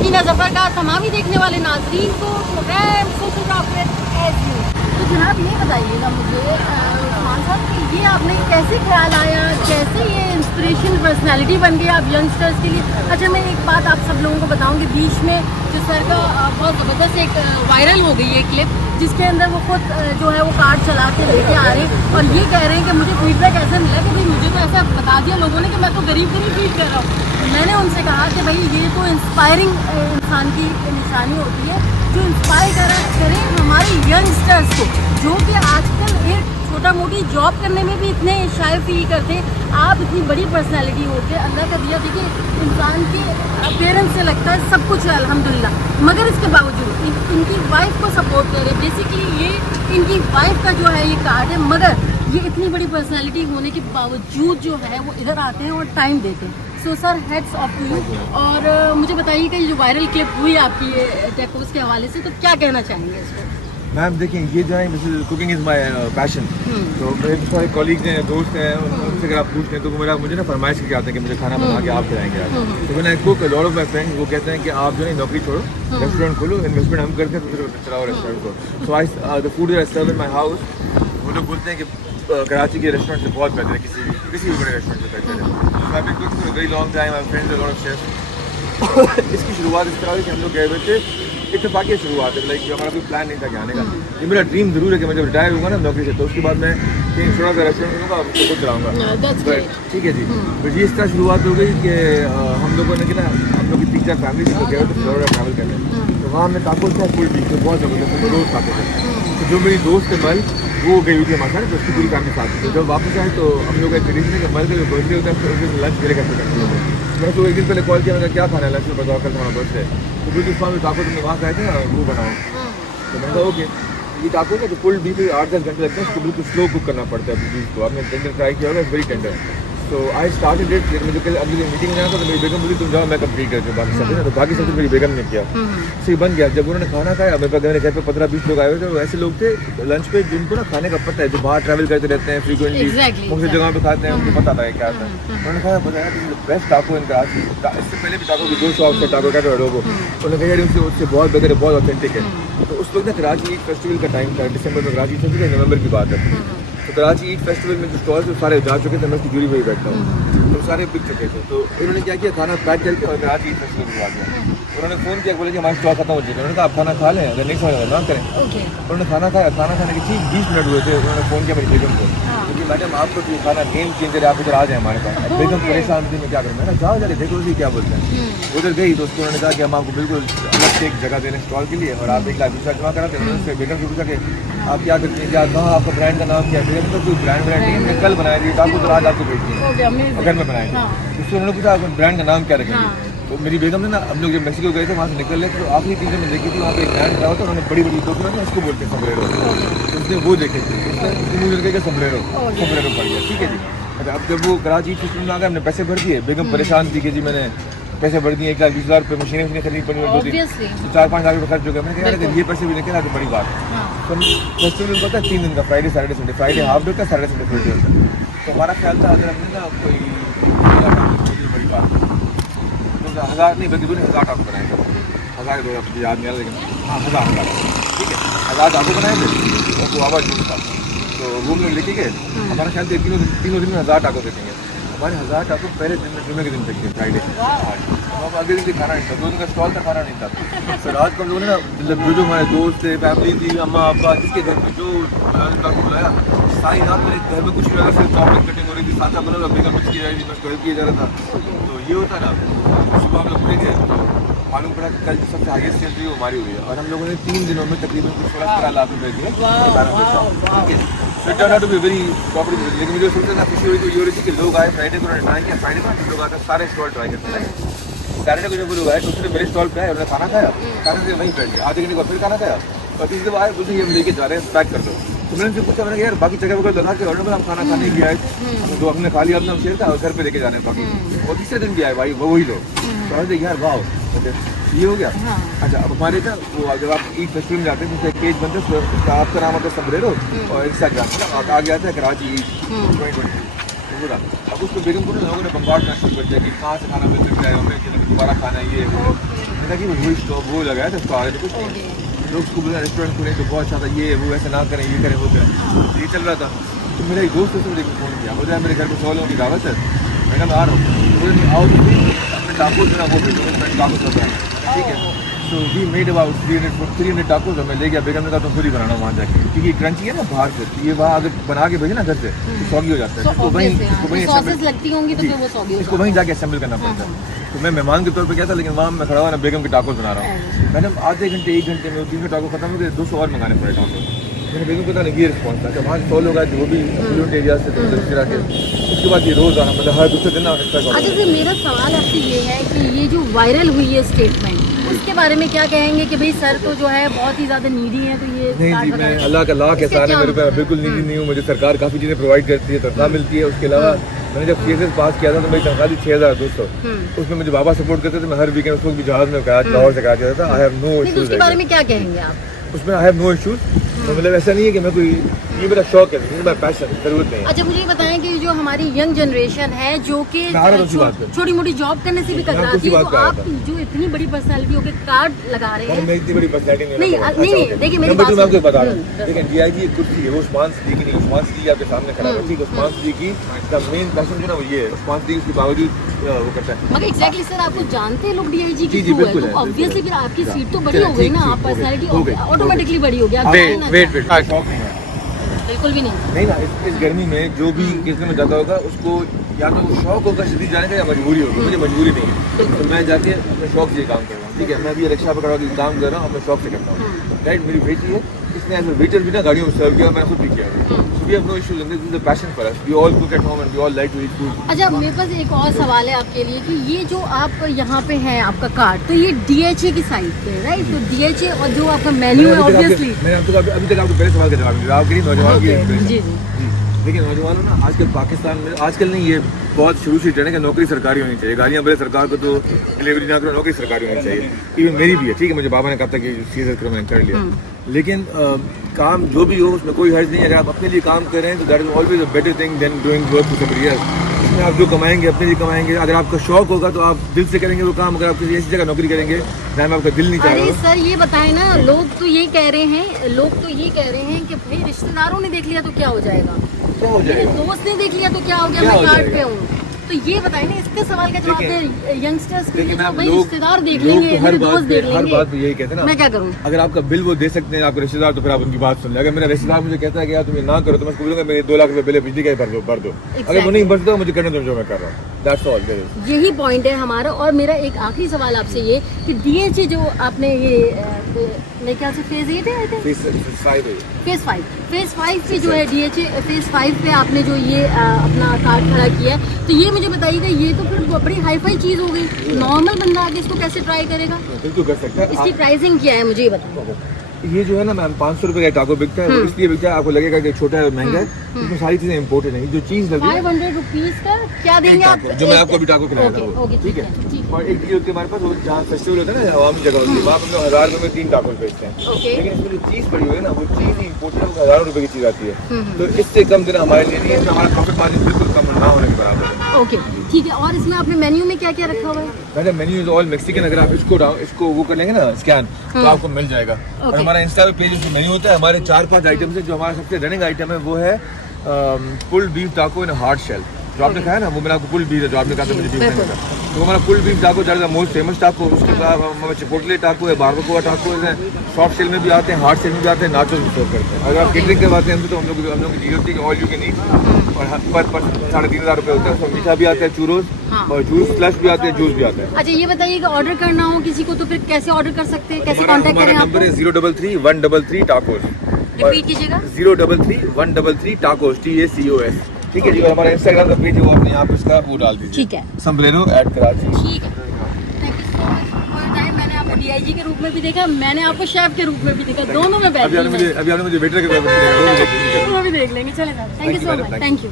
सकीना जफर का तमामी देखने वाले नाजरीन को प्रोग्राम फोटोग्राफर एज यू। तो जनाब ये बताइएगा मुझे उस्मान साहब कि ये आपने कैसे ख्याल आया, कैसे ये इंस्पिरेशन पर्सनालिटी बन गई आप यंगस्टर्स के लिए। अच्छा मैं एक बात आप सब लोगों को बताऊंगी, बीच में जो सर का बहुत ज़बरदस्त एक वायरल हो गई है क्लिप जिसके अंदर वो खुद जो है वो कार्ड चला के लेके आ रहे हैं और ये कह रहे हैं कि मुझे फीडबैक ऐसा मिला कि भाई मुझे तो ऐसा बता दिया लोगों ने कि मैं तो गरीब फील कर रहा हूँ। मैंने उनसे कहा कि भाई ये तो इंस्पायरिंग इंसान की निशानी होती है जो इंस्पायर करें हमारे यंगस्टर्स को, जो कि आजकल एक छोटा मोटी जॉब करने में भी इतने शाय फील करते हैं। आप इतनी बड़ी पर्सनैलिटी होते हैं, अल्लाह का दिया। देखिए इंसान के पेरेंट्स से लगता है सब कुछ है अल्हम्दुलिल्लाह, मगर इसके बावजूद इनकी वाइफ को सपोर्ट करे। बेसिकली ये इनकी वाइफ का जो है ये कार्ड है, मगर ये इतनी बड़ी पर्सनैलिटी होने के बावजूद जो है वो इधर आते हैं और टाइम देते हैं। So sir hats off to you. और मुझे बताइए कि ये जो वायरल क्लिप हुई आपकी ये टेकोस के हवाले से, तो क्या कहना चाहेंगे इसको? मैम देखिए ये जो है कुकिंग इज़ माय पैशन। तो मेरे सारे कॉलीग्स हैं, दोस्त हैं, उनसे अगर आप पूछते हैं तो मुझे ना फरमाइश करके आते हैं कि मुझे खाना बना के आप खिलाएंगे आज। तो मैंने cook lot of my friends वो कहते हैं कि आप जो है नौकरी छोड़ो, रेस्टोरेंट खोलो, इन्वेस्टमेंट हम करते हैं, फिर चलाओ रेस्टोरेंट को। So I the food that serve in my house, वो लोग बोलते हैं कि कराची के रेस्टोरेंट से बहुत बेहतर है, किसी भी बड़े रेस्टोरेंट से बेहतर है। तो I been cooking for a very long time, I friends lot of chefs. इसकी शुरुआत इस तरह हुई कि हम लोग गए हुए थे, इत्तेफाकी शुरुआत है, लाइक हमारा कोई प्लान नहीं था कि आने का। ये मेरा ड्रीम जरूर है कि मैं जब रिटायर होगा ना नौकरी से, तो उसके बाद मैं कहीं छोटा सा रेस्टोरेंट करूँगा और उसको खुद चलाऊँगा। ठीक है जी। बट ये इस तरह शुरुआत हो गई कि हम लोगों ने कि ना हम लोग की 3-4 फैमिली थी, तो गए तो फ्लोरिडा ट्रैवल करने। तो वहाँ हमने टाकोस था फुल बीच में, बहुत ज़बरदस्त रोज़ खाते थे। तो जो मेरी दोस्त है मल, वो गई हुई थी हमारे साथ, तो उसकी पूरी फैमिली साथ थी। तो जब वापस आए तो हम लोग का ट्रेडिशन है कि मल का जो बर्थडे होता है तो उस दिन लंच मेरे घर पे करते हैं। मैंने तो एक दिन पहले कॉल किया, मैंने क्या खाना है लंच में, बताओ कल हमारा बर्थडे। तो बिल्कुल उस में टाको तुमने वहाँ खाए थे ना, वो बनाओ। तो मैंने कहा ओके। ये टाको का जो फुल बीफ 8-10 घंटे लगते हैं, उसको बिल्कुल स्लो कुक करना पड़ता है बीफ को। आपने टेंडर ट्राई किया होगा, इट्स वेरी टेंडर। तो आई स्टार्टेड इट। लेकिन मुझे कल अगली दिन मीटिंग में जाना था तो मेरी बेगम बोली तुम जाओ मैं कंप्लीट कर दूँ बाकी सब। तो बाकी सब मेरी बेगम ने किया, सही बन गया। जब उन्होंने खाना खाया, मेरे घर पे 15-20 लोग आए हुए थे। वो ऐसे लोग थे लंच पे जिनको ना खाने का पता है, जो बाहर ट्रैवल करते रहते हैं फ्रीक्वेंटली, मुझे जगह पे खाते हैं, उनको पता था क्या था। उन्होंने कहा बताया बेस्ट टाको इन कराची। इससे पहले भी टाको की 2 शॉप थे, टाको कैटो लोगो। उन्होंने कहा उससे बहुत बेहतर है, बहुत ऑथेंटिक है। तो उस वक्त ना कराची ईद फेस्टिवल का टाइम था, दिसंबर में कराची था, नवंबर की बात है। तो कराची ईद फेस्टिवल में जो स्टॉल थे सारे जा चुके थे, मैं उसकी जुड़ी हुई बैठता हूँ, तो सारे बिक चुके थे। तो इन्होंने क्या किया, खाना पैक करके और कराची ईद फेस्टिवल को आ गया। उन्होंने फ़ोन किया, बोले कि हमारा स्टॉक खत्म हो चुका है। उन्होंने कहा आप खाना खा लें, अगर नहीं खाना ना करें। उन्होंने खाना खाया, खाना खाने के ठीक 20 मिनट हुए थे, उन्होंने फ़ोन किया मेरी बेगम को, क्योंकि मैडम आपको तो खाना गेम चेंजर है, आप इधर आ जाए हमारे पास। अब बेगम परेशान थी, मैं क्या करूँ, मैंने जाओ जाके देखो उसी क्या बोलते हैं। उधर गई तो उसको उन्होंने कहा कि हम आपको बिल्कुल अलग से एक जगह देने स्टॉल के लिए, और आप 1 लाख रुपया जमा कराते हैं। उन्होंने बेगम से पूछा कि आप क्या करती हैं, क्या कहाँ आपका ब्रांड का नाम क्या है। बेगम तो कोई ब्रांड नहीं, कल बनाया थी आपको, तो आज आपको भेजती है, घर में बनाए थे। उससे उन्होंने पूछा ब्रांड का नाम क्या रखेंगे। तो मेरी बेगम ने ना, हम लोग जब मैक्सिको गए थे वहाँ से निकल रहे थे, तो आखिरी चीज़ें मैंने देखी थी वहाँ पे एक ब्रांड खड़ा होता है, उन्होंने बड़ी बड़ी टोपी में उसको बोलते हैं समब्रेरो। तो उसने वो देखे थे, उसने मुझे लगा समब्रेरो पड़ गया। ठीक है जी। अच्छा अब जब वो कराची सिस्टम में आ गया, हमने पैसे भर दिए। बेगम परेशान थी कि जी मैंने पैसे भर दिए, 1,20,000 रुपये मशीनें खरीदनी पड़ी, 4-5 लाख रुपये खर्च हो गया। मैंने कहा अगर ये पैसे भी निकला तो बड़ी बात है। तो फेस्टिवल होता है 3 दिन का, Friday Saturday Sunday. Friday half day होता है, सैटरडे संडे फुल डे होता है। तो हमारा ख्याल था अगर हमने ना कोई बड़ी बात है, 1000 नहीं बल्कि 1000 टाको बनाए थे। 1000 मुझे याद नहीं आ रहा, लेकिन हाँ 1000 ठीक है, 1000 टाको बनाए थे और वो आवाज़ जूस था। तो वो लोग लेके गए, हमारा ख्याल था तीनों दिन में 1000 टाको देखेंगे। हमारे 1000 टाको पहले दिन में जुम्मे के दिन तक फ्राइडे। अब अगले दिन खाना नहीं था, 2 दिन का स्टॉल था, खाना नहीं था। फिर आज कम लोगों ने ना, मतलब जो हमारे दोस्त थे, फैमिली थी, अम्मा अब्बा, जिसके घर में जो टाको बुलाया, सारी रात मेरे घर में कुछ भी वजह से चॉकलेट कटिंग हो रही थी, साथ बना बेगम कुछ की जा रही थी, मैं उसको हेल्प किया जा रहा था। तो ये होता ना, सुबह हम लोग उठे तो मालूम पड़ा कि कल जो सबसे हाईएस्ट सेल थी वो हमारी हुई है, और हम लोगों ने 3 दिनों में तकरीबन 16-17 लाख रुपये दिए। ठीक है, टू बी वेरी प्रॉफिटेबल। लेकिन मुझे सबसे ज़्यादा खुशी हुई तो ये हो रही थी कि लोग आए फ्राइडे को, उन्होंने ट्राई किया। फ्राइडे को लोग आकर सारे स्टॉल ट्राई करते हैं। सैटरडे को जब लोग आए तो उसने मेरे स्टॉल पे आए, उन्होंने खाना खाया, खाने से वहीं बैठ गया। आधे घंटे को फिर खाना खाया, और तीसरे जब आए बोलते ये हम लेके जा रहे हैं, पैक कर दो। तो मैंने उनसे पूछा, मैंने यार बाकी जगह वगैरह लगा के ऑर्डर में हम खाना खाने भी आए, तो हमने खा लिया अपना शेयर था, और घर पे लेके जाने बाकी। और तीसरे दिन भी आए भाई वही लोग, तो आज यार वाह ये हो गया। अच्छा अब हमारे ना वो जब आप ईद फेस्टिवल में जाते हैं, जैसे पेज बनते हैं, उसका आपका नाम आता है समब्रेरो, और इंस्टाग्राम आ गया था कराची ईद 2020 पूरा। अब उसको बेगम को लोगों ने बम्बार्ड करना शुरू कर दिया कि कहाँ से खाना मिल सकता है, हमें दोबारा खाना है ये वो। पता कि वही स्टॉप वो लगाया था उसको आगे तो कुछ नहीं लोग उसको बोला रेस्टोरेंट खुले तो बहुत अच्छा था ये वो ऐसा ना करें ये करें वो करें ये चल रहा था तो मेरा एक दोस्त उसने मुझे फ़ोन किया बोला मेरे घर पर 100 लोगों की दावत है मैंने कहा आ रहा हूँ बोले आओ तो अपने टाकोस मेरा वो भेजो मैंने टाकोस बताया ठीक है तो वी मेड अबाउट 300 टाकोस और मैं ले गया बेगम ने कहा तुम खुद ही बनाना वहाँ जाके क्योंकि क्रंची है ना बाहर से ये वहाँ अगर बना के भेजे ना घर से तो सॉगी हो जाता है इसको वहीं सॉसेस लगती होंगी तो फिर वो सॉगी हो इसको वहीं जाके असेंबल करना पड़ता है तो मैं मेहमान के तौर पे गया था लेकिन वहाँ मैं खड़ा हुआ ना बेगम के टाकोस बना रहा हूँ मैंने आधे घंटे 1 घंटे में 300 टाको खत्म हो गए 200 और मंगाने पड़े टाकोस मैंने बेगम को पता नहीं ये रिस्पॉन्स था कि वहाँ 100 लोग आए जो भी फ्लूएंट एरिया से तो फिर आके उसके बाद ये रोज़ आना मतलब हर दूसरे दिन अच्छा सर मेरा सवाल आपसे ये है कि ये जो वायरल हुई है स्टेटमेंट उसके बारे में क्या कहेंगे कि भाई सर तो जो है बहुत ही ज़्यादा नीडी है तो ये नहीं जी मैं अल्लाह का लाख एहसान है मेरे पे बिल्कुल नीडी नहीं हूँ मुझे सरकार काफ़ी चीज़ें प्रोवाइड करती है तनख्वाह मिलती है उसके अलावा मैंने जब CSS पास किया था तो मेरी तनख्वाह थी 6200 उसमें मुझे बाबा सपोर्ट करते थे मैं हर वीकेंड उसको भी जहाज में लाहौर से कहा जाता था आई हैव नो इश्यूज उसके बारे में क्या कहेंगे आप उसमें आई हैव नो इश्यूज तो मतलब ऐसा नहीं है कि मैं कोई ये मेरा शौक है मेरा पैशन जरूरत नहीं है अच्छा मुझे ये बताएं कि जो हमारी यंग जनरेशन है जो कि छोटी मोटी जॉब करने से भी कतराती है तो आप जो इतनी बड़ी पर्सनैलिटी हो के कार्ड लगा रहे हैं मैं इतनी बड़ी पर्सनैलिटी नहीं देखिए मेरी बात मैं आपको बता रहा हूँ देखिए DIG एक कुर्सी है वो उस्मान सिद्दीकी नहीं उस्मान सिद्दीकी आपके सामने खड़ा है ठीक है उस्मान सिद्दीकी का मेन पैशन जो ना वो ये है उस्मान सिद्दीकी उसके बावजूद वो करता है मगर एग्जैक्टली सर आपको जानते हैं लोग DIG की क्यों है तो ऑब्वियसली फिर आपकी सीट तो बड़ी हो गई ना आप पर्सनैलिटी ऑटोमेटिकली बड़ी हो गई वेट शौक नहीं है बिल्कुल भी नहीं ना इस गर्मी में जो भी किसने में जाता होगा उसको या तो शौक होगा शदीद जाने का या मजबूरी होगी मुझे मजबूरी नहीं है तो मैं जाके अपने शौक से काम कर रहा हूँ ठीक है मैं भी रिक्शा पर खड़ा होकर काम कर रहा हूँ अपने शौक से करता हूँ राइट मेरी बेटी है इसने एज वेटर भी ना गाड़ियों में सर्व किया मैंने खुद भी किया so we have no issues in this passion for us we all cook at home and we all like to eat food अच्छा मेरे पास एक और सवाल है आपके लिए कि ये जो आप यहाँ पे हैं आपका कार्ड तो ये DHA की साइड पे राइट तो DHA और जो आपका मेन्यू है ऑब्वियसली मैंने आपको अभी तक आपको पहले सवाल का जवाब दिया आप करिए नौजवानों की जी देखिए नौजवानों ना आजकल पाकिस्तान में आजकल नहीं ये बहुत शुरू से ट्रेंड है कि नौकरी सरकारी होनी चाहिए गालियाँ बड़े सरकार को तो डिलीवरी ना करो नौकरी सरकारी होनी चाहिए इवन मेरी भी है ठीक है मुझे बाबा ने कहा था कि CSS करो मैंने कर लिया लेकिन काम जो भी हो उसमें कोई हर्ज नहीं है अगर आप अपने लिए काम कर रहे हैं तो that is always a better thing than doing work for somebody else इसमें आप जो कमाएंगे अपने लिए कमाएंगे अगर आपका शौक होगा तो आप दिल से करेंगे वो काम अगर आप किसी ऐसी जगह नौकरी करेंगे जहाँ में आपका दिल नहीं चाह रहा अरे सर ये बताएं ना लोग तो ये कह रहे हैं कि भाई रिश्तेदारों ने देख लिया तो क्या हो जाएगा क्या हो जाएगा दोस्त ने देख लिया तो क्या हो गया मैं कार्ड पे हूँ तो ये बताएं ना इसके सवाल का जवाब दे यंगस्टर्स के लिए तो भाई रिश्तेदार देख लेंगे मेरे दोस्त देख लेंगे हर बात पे यही कहते हैं ना मैं क्या करूँ अगर आपका बिल वो दे सकते हैं आपके रिश्तेदार तो फिर आप उनकी बात सुन ले अगर मेरा रिश्तेदार मुझे कहता है कि यार तुम ये ना करो तो मैं उसको बोलूंगा मेरे 2 लाख रुपए बिल है बिजली का ही भर दो अगर वो नहीं भरता मुझे करने दो जो मैं कर रहा हूँ दैट्स ऑल यही पॉइंट है हमारा और मेरा एक आखिरी सवाल आपसे ये कि DHA जो आपने ये मेरे ख्याल से फेज 8 है फेज 5 पे जो है DHA फेज 5 पे आपने जो ये अपना कार्ड खड़ा किया है तो ये मुझे बताइएगा ये तो फिर बड़ी हाई फाई चीज़ हो गई नॉर्मल बंदा आगे इसको कैसे ट्राई करेगा बिल्कुल कर सकता है इसकी प्राइसिंग क्या है मुझे ये बताओ ये जो है ना मैम 500 रुपए का टाको बिकता है वो इसलिए बिकता है आपको लगेगा कि छोटा है और महंगा है इसमें सारी चीजें इम्पोर्टेड है जो चीज लगी 500 रुपीज का क्या देंगे आप जो मैं आपको अभी टाको खिलाया था ठीक है और एक चीज होती है हमारे पास वो जहाँ फेस्टिवल होता है ना आवामी जगह होती है वहाँ हम लोग 1000 रुपए में 3 टाको बेचते हैं लेकिन इसमें जो चीज पड़ी हुई है ना वो चीज ही इम्पोर्टेड है वो हज़ारों रुपए की चीज आती है तो इससे कम देना हमारे लिए नहीं है हमारा प्रॉफिट मार्जिन बिल्कुल कम ना होने के बराबर है ओके ठीक है और इसमें आपने मेन्यू में क्या क्या रखा हुआ है madam menu is all Mexican अगर आप इसको वो कर लेंगे ना स्कैन तो आपको मिल जाएगा और हमारा इंस्टा पे पेज उसमें मेन्यू होता है हमारे 4-5 आइटम्स है जो हमारा सबसे रनिंग आइटम है वो है पुल्ड बीफ टाको इन हार्ड शेल जो आपने खाया ना वो मेरा पुल्ड बीफ है जो आपने कहा था मुझे बीफ नहीं था तो हमारा पुल्ड बीफ टाको that is the most famous टाको उसके बाद हमारा चिपोटले टाको है बारबेक्यू टाको है सॉफ्ट शेल में भी आते हैं हार्ड शेल में भी आते हैं नाचोस भी सर्व करते हैं अगर आप केटरिंग करवाते हैं तो हम लोग की चीज़ होती है कि ऑल यू कैन ईट और पर 3,500 रुपये होता है उसमें मीठा भी आता है चूरोस और जूस स्लश भी आते हैं जूस भी आता है अच्छा ये बताइए ऑर्डर करना हो किसी को तो फिर कैसे ऑर्डर कर सकते हैं कैसे कांटेक्ट करें आपको नंबर है 033-133 टाकोस रिपीट कीजिएगा 033-133 टाकोस TACOS ठीक है जी और हमारा इंस्टाग्राम का पेज है वो अपने आप इसका वो डाल दीजिए ठीक है समब्रेरो @कराची ठीक है thank you so much for your time मैंने आपको DIG के रूप में भी देखा मैंने आपको शेफ के रूप में भी देखा दोनों में बैठ अभी आपने मुझे वेटर के रूप में भी देख लेंगे चलेगा thank you so much thank you